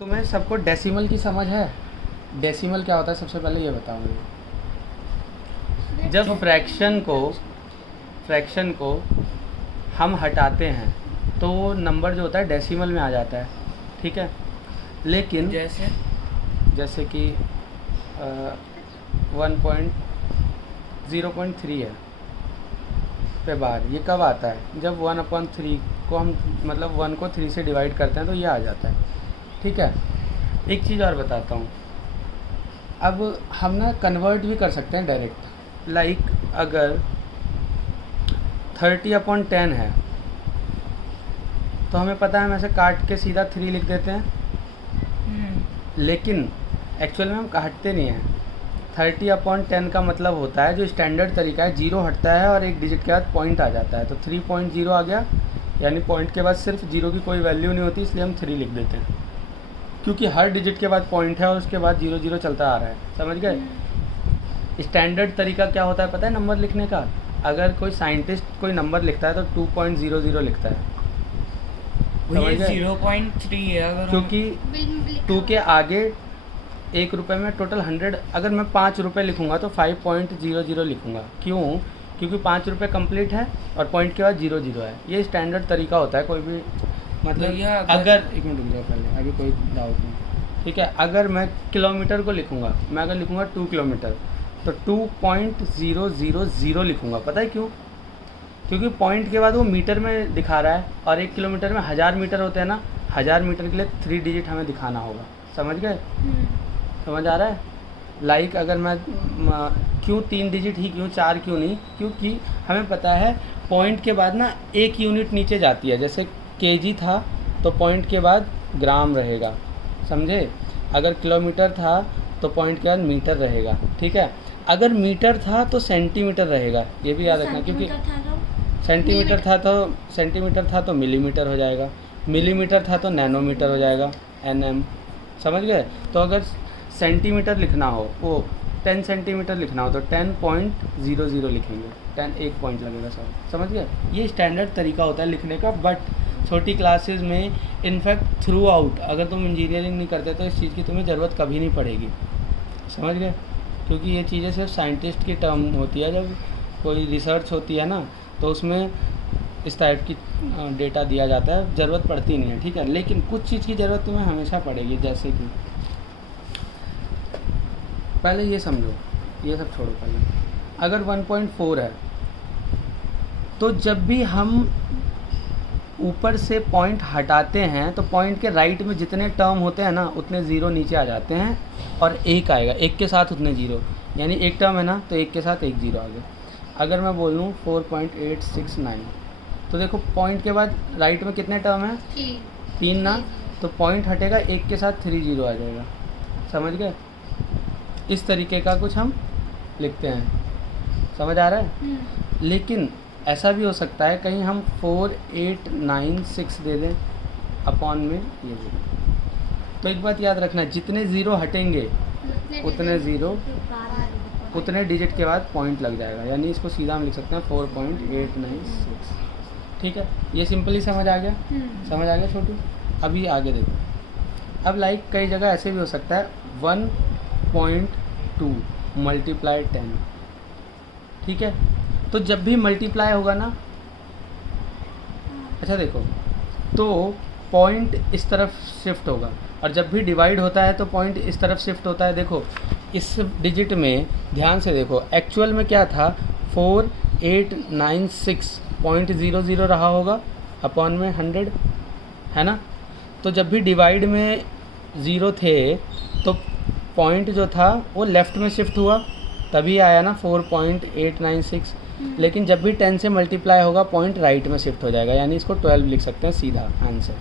तुम्हें सबको डेसिमल की समझ है? डेसिमल क्या होता है सबसे पहले ये बताऊंगी। जब फ्रैक्शन को हम हटाते हैं तो वो नंबर जो होता है डेसिमल में आ जाता है, ठीक है। लेकिन जैसे कि 1.0.3 है पे बार, ये कब आता है? जब 1/3 को हम मतलब 1 को 3 से डिवाइड करते हैं तो ये आ जाता है, ठीक है। एक चीज़ और बताता हूँ, अब हम ना कन्वर्ट भी कर सकते हैं डायरेक्ट। लाइक अगर 30/10 है तो हमें पता है हम ऐसे काट के सीधा 3 लिख देते हैं, लेकिन एक्चुअल में हम काटते नहीं हैं। 30/10 का मतलब होता है, जो स्टैंडर्ड तरीका है, 0 हटता है और एक डिजिट के बाद पॉइंट आ जाता है, तो 3.0 आ गया, यानी पॉइंट के बाद सिर्फ 0 की कोई वैल्यू नहीं होती, इसलिए हम 3 लिख देते हैं, क्योंकि हर डिजिट के बाद पॉइंट है और उसके बाद 0 0 चलता आ रहा है। समझ गए? स्टैंडर्ड तरीका क्या होता है पता है नंबर लिखने का? अगर कोई साइंटिस्ट कोई नंबर लिखता है तो 2.00 लिखता है, समझ गए? 0.3 है अगर क्योंकि 2 के आगे 1 रुपये में टोटल 100, अगर मैं 5 रुपये लिखूँगा तो 5.00 लिखूँगा। क्यों? क्योंकि 5 रुपये कंप्लीट है और पॉइंट के बाद 0 0 है। ये स्टैंडर्ड तरीका होता है। कोई भी मतलब अगर एक मिनट रुक जाओ पहले, अभी कोई डाउट नहीं, ठीक है। अगर मैं किलोमीटर को लिखूँगा, मैं अगर लिखूँगा 2 किलोमीटर तो 2.000 लिखूँगा। पता है क्यों? क्योंकि पॉइंट के बाद वो मीटर में दिखा रहा है और 1 किलोमीटर में 1000 मीटर होते हैं ना, 1000 मीटर के लिए 3 डिजिट हमें दिखाना होगा। समझ गए? समझ आ रहा है? लाइक अगर मैं क्यों 3 डिजिट ही क्यों, 4 क्यों नहीं? क्योंकि हमें पता है पॉइंट के बाद ना एक यूनिट नीचे जाती है। जैसे केजी था तो पॉइंट के बाद ग्राम रहेगा, समझे? अगर किलोमीटर था तो पॉइंट के बाद मीटर रहेगा, ठीक है। अगर मीटर था तो सेंटीमीटर रहेगा, ये भी याद रखना, क्योंकि सेंटीमीटर था तो मिलीमीटर हो जाएगा, मिलीमीटर था तो नैनोमीटर हो जाएगा, NM। समझ गए? तो अगर सेंटीमीटर लिखना हो, वो 10 सेंटीमीटर लिखना हो तो 10.00 लिखेंगे, 10 एक पॉइंट लगेगा सर। समझ गए? ये स्टैंडर्ड तरीका होता है लिखने का। बट छोटी क्लासेस में, इनफैक्ट थ्रू आउट, अगर तुम इंजीनियरिंग नहीं करते तो इस चीज़ की तुम्हें ज़रूरत कभी नहीं पड़ेगी। समझ गए? क्योंकि ये चीज़ें सिर्फ साइंटिस्ट की टर्म होती है। जब कोई रिसर्च होती है ना तो उसमें इस टाइप की डेटा दिया जाता है, ज़रूरत पड़ती नहीं है, ठीक है। लेकिन कुछ चीज़ की ज़रूरत तुम्हें हमेशा पड़ेगी, जैसे कि पहले ये समझो, ये सब छोड़ो पहले। अगर 1.4 है तो जब भी हम ऊपर से पॉइंट हटाते हैं तो पॉइंट के राइट में जितने टर्म होते हैं ना उतने ज़ीरो नीचे आ जाते हैं और एक आएगा, एक के साथ उतने ज़ीरो, यानी एक टर्म है ना तो एक के साथ एक ज़ीरो आ गया। अगर मैं बोल लूँ 4.869 तो देखो पॉइंट के बाद राइट में कितने टर्म हैं? 3 ना, तो पॉइंट हटेगा, एक के साथ 3 0 आ जाएगा। समझ गए? इस तरीके का कुछ हम लिखते हैं। समझ आ रहा है? लेकिन ऐसा भी हो सकता है कहीं हम 4896 दे दें अपॉन में ये दे दें। तो एक बात याद रखना, जितने ज़ीरो हटेंगे उतने डिजिट के बाद पॉइंट लग जाएगा, यानी इसको सीधा हम लिख सकते हैं 4.896, ठीक है। ये सिंपली समझ आ गया? समझ आ गया छोटू? अभी आगे देखो। अब लाइक कई जगह ऐसे भी हो सकता है 1.2 मल्टीप्लाई 10, ठीक है। तो जब भी मल्टीप्लाई होगा ना, अच्छा देखो, तो पॉइंट इस तरफ शिफ्ट होगा, और जब भी डिवाइड होता है तो पॉइंट इस तरफ शिफ्ट होता है। देखो इस डिजिट में ध्यान से देखो, एक्चुअल में क्या था, 4896.00 रहा होगा अपॉन में 100, है ना। तो जब भी डिवाइड में ज़ीरो थे तो पॉइंट जो था वो लेफ़्ट में शिफ्ट हुआ, तभी आया ना 4.896। लेकिन जब भी 10 से मल्टीप्लाई होगा पॉइंट राइट में शिफ्ट हो जाएगा, यानी इसको 12 लिख सकते हैं सीधा आंसर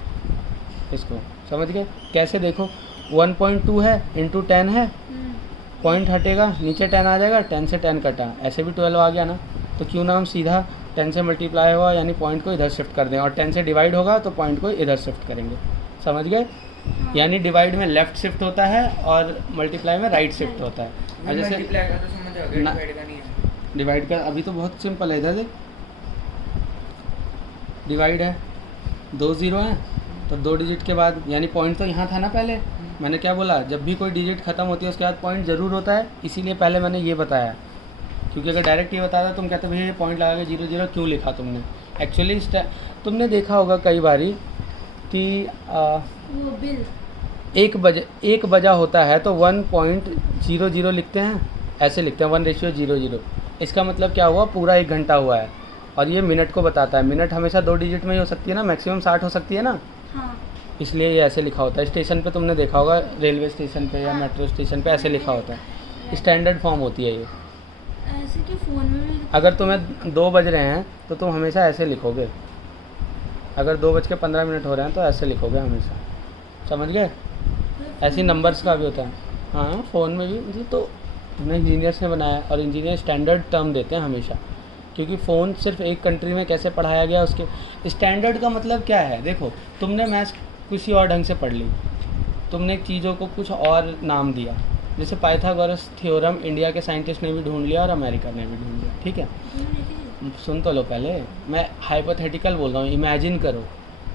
इसको। समझ गए? कैसे? देखो 1.2 है इंटू 10 है, पॉइंट हटेगा, नीचे 10 आ जाएगा, 10 से 10 कटा, ऐसे भी 12 आ गया ना। तो क्यों ना हम सीधा 10 से मल्टीप्लाई होगा यानी पॉइंट को इधर शिफ्ट कर दें, और 10 से डिवाइड होगा तो पॉइंट को इधर शिफ्ट करेंगे। समझ गए? यानी डिवाइड में लेफ़्ट शिफ्ट होता है और मल्टीप्लाई में राइट शिफ्ट होता है। और जैसे डिवाइड का अभी तो बहुत सिंपल है, इधर देख, डिवाइड है, 2 ज़ीरो हैं तो 2 डिजिट के बाद, यानी पॉइंट तो यहाँ था ना पहले, मैंने क्या बोला, जब भी कोई डिजिट ख़त्म होती है उसके बाद पॉइंट ज़रूर होता है, इसीलिए पहले मैंने ये बताया। क्योंकि अगर डायरेक्ट ये बताया तुम कहते भैया ये पॉइंट लगा के 0 0 क्यों लिखा तुमने। एक्चुअली तुमने देखा होगा कई बारी कि वो बिल 1 बजा होता है तो 1.00 लिखते हैं, ऐसे लिखते हैं 1:00। इसका मतलब क्या हुआ, पूरा 1 घंटा हुआ है। और ये मिनट को बताता है, मिनट हमेशा 2 डिजिट में ही हो सकती है ना, मैक्सिमम 60 हो सकती है ना, हाँ इसलिए ये ऐसे लिखा होता है। स्टेशन पे तुमने देखा होगा, रेलवे स्टेशन पे या मेट्रो स्टेशन पे ऐसे लिखा होता है, स्टैंडर्ड फॉर्म होती है ये। ऐसे कि फ़ोन में भी अगर तुम्हें 2 बज रहे हैं तो तुम हमेशा ऐसे लिखोगे, अगर 2:15 हो रहे हैं तो ऐसे लिखोगे हमेशा, समझ गए। ऐसे नंबर्स का भी होता है, हाँ फ़ोन में भी, मतलब तो हमने इंजीनियर्स ने बनाया, और इंजीनियर स्टैंडर्ड टर्म देते हैं हमेशा, क्योंकि फ़ोन सिर्फ एक कंट्री में कैसे पढ़ाया गया उसके स्टैंडर्ड का मतलब क्या है। देखो तुमने मैथ्स किसी और ढंग से पढ़ ली, तुमने चीज़ों को कुछ और नाम दिया, जैसे पाइथागोरस थ्योरम इंडिया के साइंटिस्ट ने भी ढूंढ लिया और अमेरिका ने भी ढूंढ लिया, ठीक है। सुन तो लो पहले, मैं हाइपोथेटिकल बोल रहा हूँ, इमेजिन करो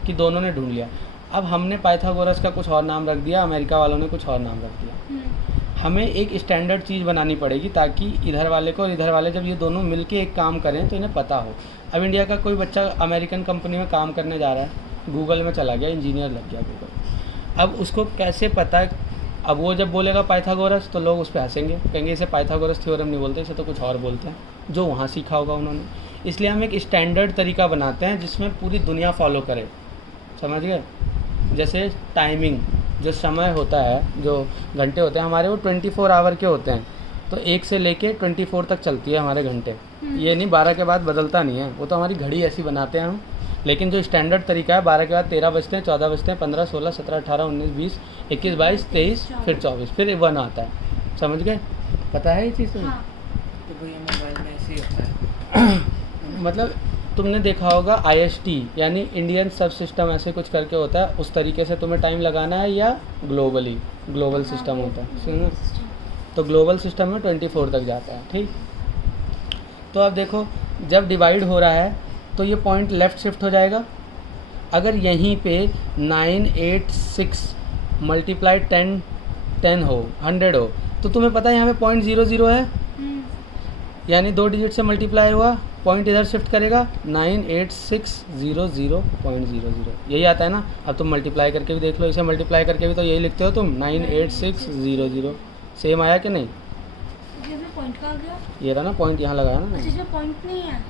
कि दोनों ने ढूंढ लिया। अब हमने पाइथागोरस का कुछ और नाम रख दिया, अमेरिका वालों ने कुछ और नाम रख दिया। हमें एक स्टैंडर्ड चीज़ बनानी पड़ेगी ताकि इधर वाले को और इधर वाले जब ये दोनों मिलके एक काम करें तो इन्हें पता हो। अब इंडिया का कोई बच्चा अमेरिकन कंपनी में काम करने जा रहा है, गूगल में चला गया, इंजीनियर लग गया गूगल, अब उसको कैसे पता है। अब वो जब बोलेगा पाइथागोरस तो लोग उस पर हंसेंगे, कहेंगे इसे पाइथागोरस थ्योरम नहीं बोलते, इसे तो कुछ और बोलते हैं, जो वहाँ सीखा होगा उन्होंने। इसलिए हम एक स्टैंडर्ड तरीका बनाते हैं जिसमें पूरी दुनिया फॉलो करे, समझ गए। जैसे टाइमिंग, जो समय होता है, जो घंटे होते हैं हमारे, वो 24 आवर के होते हैं, तो 1 से लेके 24 तक चलती है हमारे घंटे। ये नहीं 12 के बाद बदलता नहीं है, वो तो हमारी घड़ी ऐसी बनाते हैं हम। लेकिन जो स्टैंडर्ड तरीका है, 12 के बाद 13 बजते हैं, 14 बजते हैं, 15, 16, 17, 18, 19, 20, 21, 22, 23, फिर 24, फिर 1 आता है, समझ गए। पता है ये चीज़ तुम्हें? हाँ। तो भैया मोबाइल में ऐसे ही होता है। मतलब तुमने देखा होगा IST यानी इंडियन सब सिस्टम ऐसे कुछ करके होता है, उस तरीके से तुम्हें टाइम लगाना है, या ग्लोबल सिस्टम होता है, सुनो। तो ग्लोबल सिस्टम में 24 तक जाता है, ठीक। तो अब देखो जब डिवाइड हो रहा है तो ये पॉइंट लेफ़्ट शिफ्ट हो जाएगा। अगर यहीं पे 986 मल्टीप्लाई 10 हो, 100 हो, तो तुम्हें पता है यहाँ पे 0.00 है, यानी 2 डिजिट से मल्टीप्लाई हुआ, पॉइंट इधर शिफ्ट करेगा, 98600.00 यही आता है ना। अब तुम मल्टीप्लाई करके भी देख लो, इसे मल्टीप्लाई करके भी तो यही लिखते हो तुम, 98600, सेम आया कि नहीं। इसमें पॉइंट कहाँ गया? ये रहा ना पॉइंट, यहाँ लगाया ना। अच्छा इसमें पॉइंट नहीं है,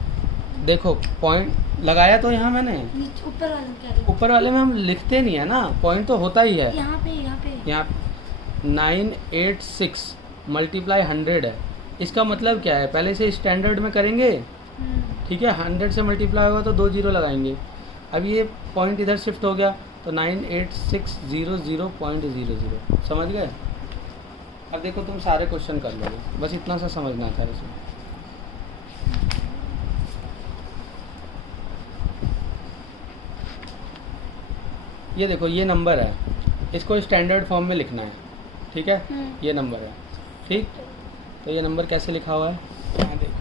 देखो पॉइंट लगाया तो यहाँ मैंने, नीचे ऊपर वाले में कह रही हूँ। ऊपर वाले में हम लिखते नहीं है ना, पॉइंट तो होता ही है। यहाँ पे यहाँ 986 मल्टीप्लाई 100 है, इसका मतलब क्या है, पहले से स्टैंडर्ड में करेंगे, ठीक है। 100 से मल्टीप्लाई होगा तो 2 जीरो लगाएंगे। अब ये पॉइंट इधर शिफ्ट हो गया तो 98600.00, समझ गए। अब देखो तुम सारे क्वेश्चन कर लोगे, बस इतना सा समझना था इसमें। ये देखो ये नंबर है, इसको स्टैंडर्ड फॉर्म में लिखना है, ठीक है। ये नंबर है, ठीक। तो ये नंबर कैसे लिखा हुआ है, यहाँ देखो,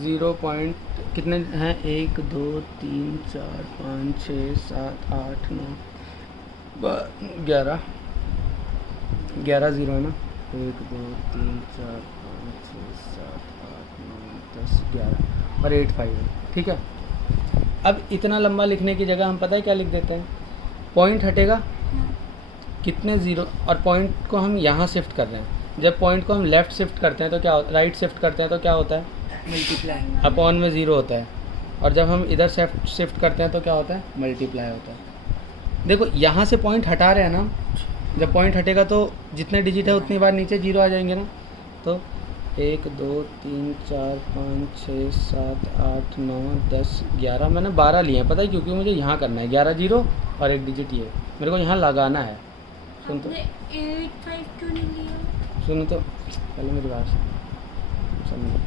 ज़ीरो पॉइंट कितने हैं, 1 2 3 4 5 6 7 8 9 11 ज़ीरो है ना, 1 2 3 4 5 6 7 8 9 10 11 और 8 5 है, ठीक है। अब इतना लंबा लिखने की जगह हम पता है क्या लिख देते हैं, पॉइंट हटेगा, कितने ज़ीरो, और पॉइंट को हम यहाँ शिफ्ट कर रहे हैं। जब पॉइंट को हम लेफ़्ट शिफ्ट करते हैं तो क्या होता है, राइट शिफ्ट करते हैं तो क्या होता है, मल्टीप्लाई अपॉन में 0 होता है। और जब हम इधर शिफ्ट करते हैं तो क्या होता है, मल्टीप्लाई होता है। देखो यहाँ से पॉइंट हटा रहे हैं ना, जब पॉइंट हटेगा तो जितने डिजिट है उतनी बार नीचे 0 आ जाएंगे ना। तो 1 2 3 4 5 6 7 8 9 10 11, मैंने 12 लिए हैं, पता है क्योंकि मुझे यहाँ करना है, 11 जीरो और 1 डिजिट ये मेरे को यहाँ लगाना है। सुन तो 8 5 क्यों नहीं लिया? सुनो तो पहले मेरी बात समझो,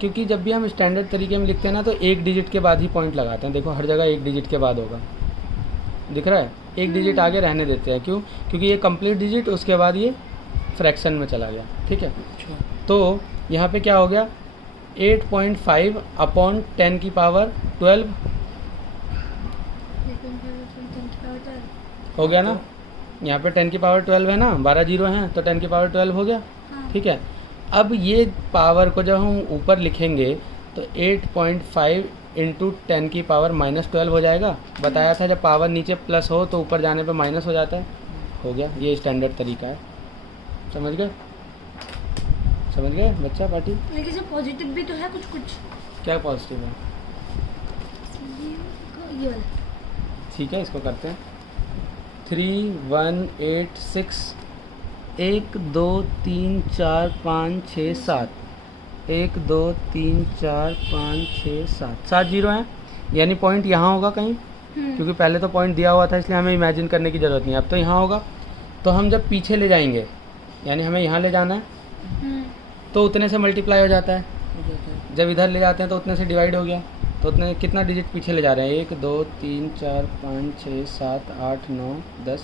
क्योंकि जब भी हम स्टैंडर्ड तरीके में लिखते हैं ना तो 1 डिजिट के बाद ही पॉइंट लगाते हैं। देखो हर जगह 1 डिजिट के बाद होगा, दिख रहा है, 1 डिजिट आगे रहने देते हैं, क्यों, क्योंकि ये कंप्लीट डिजिट उसके बाद ये फ्रैक्शन में चला गया, ठीक है। तो यहाँ पे क्या हो गया 8.5 अपॉन 10 की पावर 12 हो गया ना। यहाँ पे 10 की पावर 12 है ना, 12 जीरो हैं तो 10 की पावर 12 हो गया। हाँ। ठीक है, अब ये पावर को जब हम ऊपर लिखेंगे तो 8.5 इंटू 10 की पावर -12 हो जाएगा। बताया था जब पावर नीचे प्लस हो तो ऊपर जाने पे माइनस हो जाता है। हो गया, ये स्टैंडर्ड तरीका है। समझ गए? समझ गए बच्चा पार्टी? लेकिन से पॉजिटिव भी तो है कुछ कुछ। क्या पॉजिटिव है? ये वाला। ठीक है, इसको करते हैं 3 1 8 6 1 2 3 4 5 6 7 1 2 3 4 5 6 7 7 जीरो हैं, यानी पॉइंट यहाँ होगा कहीं, क्योंकि पहले तो पॉइंट दिया हुआ था इसलिए हमें इमेजिन करने की ज़रूरत नहीं है। अब तो यहाँ होगा। तो हम जब पीछे ले जाएंगे, यानी हमें यहाँ ले जाना है, तो उतने से मल्टीप्लाई हो जाता है। हो जाता है। जब इधर ले जाते हैं तो उतने से डिवाइड हो गया। तो उतने कितना डिजिट पीछे ले जा रहे हैं? 1 2 3 4 5 6 7 8 9 10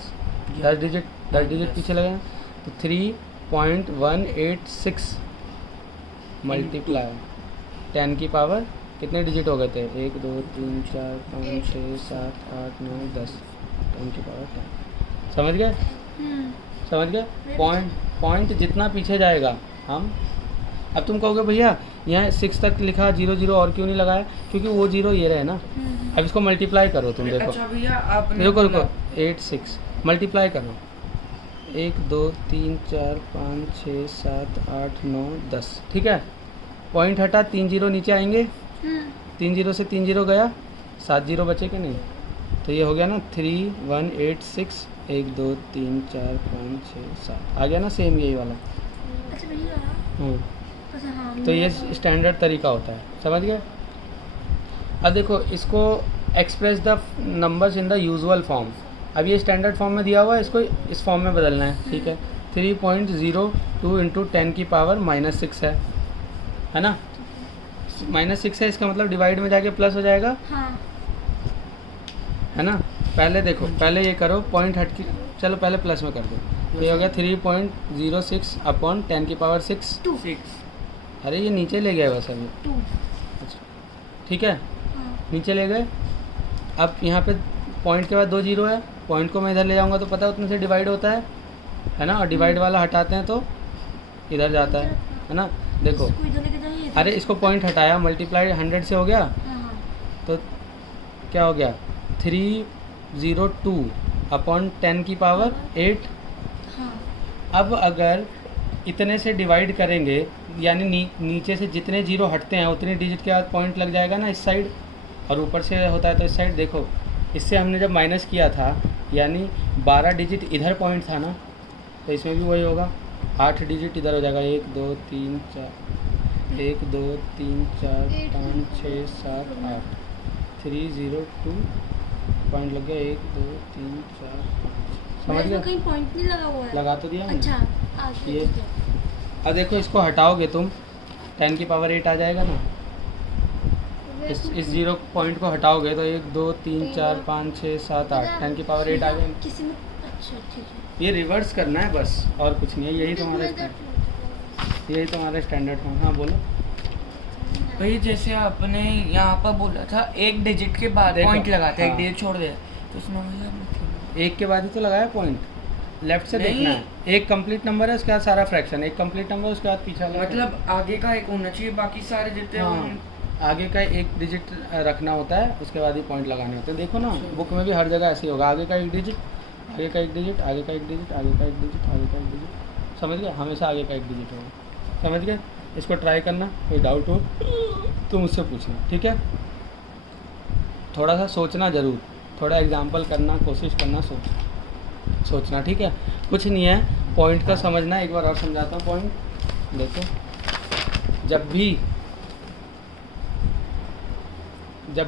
10 डिजिट 10 पीछे लगे हैं। तो 3.186 मल्टीप्लाई 10 की पावर कितने डिजिट हो गए थे? 1 2 3 4 5 6 7 8 9 10 10 की पावर 10। समझ गए? समझ गए? पॉइंट जितना पीछे जाएगा हम, अब तुम कहोगे भैया यहाँ 6 तक लिखा 0 0 और क्यों नहीं लगाया? क्योंकि वो 0 ये रहे ना। अब इसको मल्टीप्लाई करो तुम, देखो अच्छा भैया आपने रुको बोला- 8 6 मल्टीप्लाई करो 1 2 3 4 5 6 7 8 9 10। ठीक है, पॉइंट हटा, 3 जीरो नीचे आएंगे, 3 जीरो से 3 जीरो गया, 7 जीरो बचे कि नहीं? तो ये हो गया ना 3 1 8 6 1 2 3 4 5 6 7 आ गया ना, सेम यही वाला। अच्छा भैया। अच्छा हाँ। तो ये स्टैंडर्ड तरीका होता है। समझ गए? अब देखो इसको express the numbers in the usual form. अब ये स्टैंडर्ड फॉर्म में दिया हुआ है, इसको इस फॉर्म में बदलना है। ठीक है, 3.02 इंटू 10 की पावर -6 है ना। -6 है, इसका मतलब डिवाइड में जाके प्लस हो जाएगा, हाँ। है ना। पहले देखो, पहले ये करो, पॉइंट हट के चलो पहले प्लस में कर दो। तो ये हो गया 3.06 अपॉन 10 की पावर 6। 6 अरे ये नीचे ले गया बस अभी। 2। अच्छा ठीक है, हाँ। नीचे ले गए। अब यहाँ पे पॉइंट के बाद 2 जीरो है, पॉइंट को मैं इधर ले जाऊँगा तो पता है उतने से डिवाइड होता है ना। और डिवाइड वाला हटाते हैं तो इधर जाता है ना। देखो, इसको इधर लेके जाइए। अरे इसको पॉइंट हटाया, मल्टीप्लाई 100 से हो गया, हाँ। तो क्या हो गया 302 अपॉन 10 की पावर 8। हाँ। अब अगर इतने से डिवाइड करेंगे, यानी नीचे से जितने जीरो हटते हैं उतने डिजिट के बाद पॉइंट लग जाएगा ना इस साइड, और ऊपर से होता है तो इस साइड। देखो इससे हमने जब माइनस किया था, यानी 12 डिजिट इधर पॉइंट था ना, तो इसमें भी वही होगा, 8 डिजिट इधर हो जाएगा। 1 2 3 4 1 2 3 4 5 6 7 8 302 पॉइंट लग गया। 1 2 3 4 5। समझ इसमें गए? कहीं पॉइंट नहीं लगा हुआ है। लगा तो दिया मैंने। अच्छा आगे ये। ठीक है। अब देखो इसको हटाओगे तुम, 10 की पावर 8 आ जाएगा ना। इस जीरो पॉइंट को हटाओगे तो 1 2 3 4 5 6 7 8 10 की पावर 8 आ गई। किसी में अच्छा ठीक है। ये रिवर्स करना है बस, और कुछ नहीं है। यही तुम्हारा स्टैंडर्ड फॉर्म। हाँ बोलो। भाई जैसे आपने यहाँ पर बोला था एक डिजिट के बाद देखो, पॉइंट लगाते हैं, हाँ। एक डिजिट छोड़ दिया, तो उसमें भैया आपने एक के बाद ही तो लगाया पॉइंट, लेफ्ट से नहीं। देखना है। एक कंप्लीट नंबर है, उसके बाद सारा फ्रैक्शन, एक कंप्लीट नंबर उसके बाद पीछा वाला मतलब आगे का एक होना चाहिए, बाकी सारे जितने हाँ, आगे का एक डिजिट रखना होता है, उसके बाद ही पॉइंट लगाने होते हैं। देखो ना बुक में भी हर जगह ऐसे ही होगा, आगे का एक डिजिट, आगे का एक डिजिट, आगे का एक डिजिट, आगे का एक डिजिट, आगे का एक डिजिट। समझ गए? हमेशा आगे का एक डिजिट होगा। समझ गए? इसको ट्राई करना, कोई डाउट हो तो मुझसे पूछना, ठीक है। थोड़ा सा सोचना ज़रूर, थोड़ा एग्जाम्पल करना, कोशिश करना, सोचना, ठीक है। कुछ नहीं है, पॉइंट का समझना। एक बार और समझाता हूँ पॉइंट। देखो, जब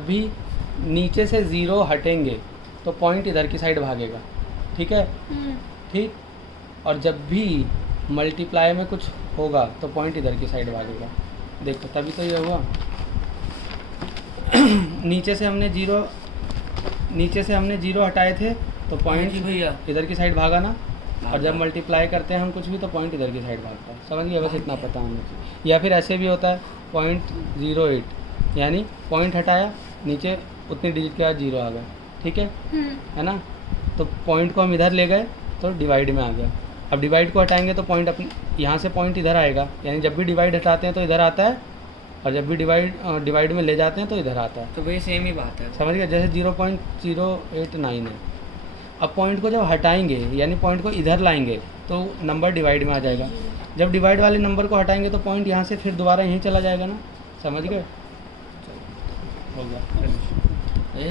भी नीचे से ज़ीरो हटेंगे तो पॉइंट इधर की साइड भागेगा, ठीक है। ठीक, और जब भी मल्टीप्लाई में कुछ होगा तो पॉइंट इधर की साइड भागेगा। देखो तभी तो ये हुआ। नीचे से हमने जीरो हटाए थे तो जी पॉइंट भैया इधर की साइड भागा ना। और जब मल्टीप्लाई करते हैं हम कुछ भी तो पॉइंट इधर की साइड भागता है। समझ गए? बस इतना पता होना चाहिए। या फिर ऐसे भी होता है 0.08 यानी पॉइंट हटाया नीचे उतनी डिजिट के बाद 0 आ गया। ठीक है है ना? तो पॉइंट को हम इधर ले गए तो डिवाइड में आ गया। अब डिवाइड को हटाएंगे तो पॉइंट अपने यहाँ से पॉइंट इधर आएगा, यानी जब भी डिवाइड हटाते हैं तो इधर आता है और जब भी डिवाइड में ले जाते हैं तो इधर आता है। तो वही सेम ही बात है। समझ गए? जैसे 0.089 है। अब पॉइंट को जब हटाएंगे यानी पॉइंट को इधर लाएंगे तो नंबर डिवाइड में आ जाएगा। जब डिवाइड वाले नंबर को हटाएंगे तो पॉइंट यहाँ से फिर दोबारा यहीं चला जाएगा ना। समझ गए? हो गया। यहाँ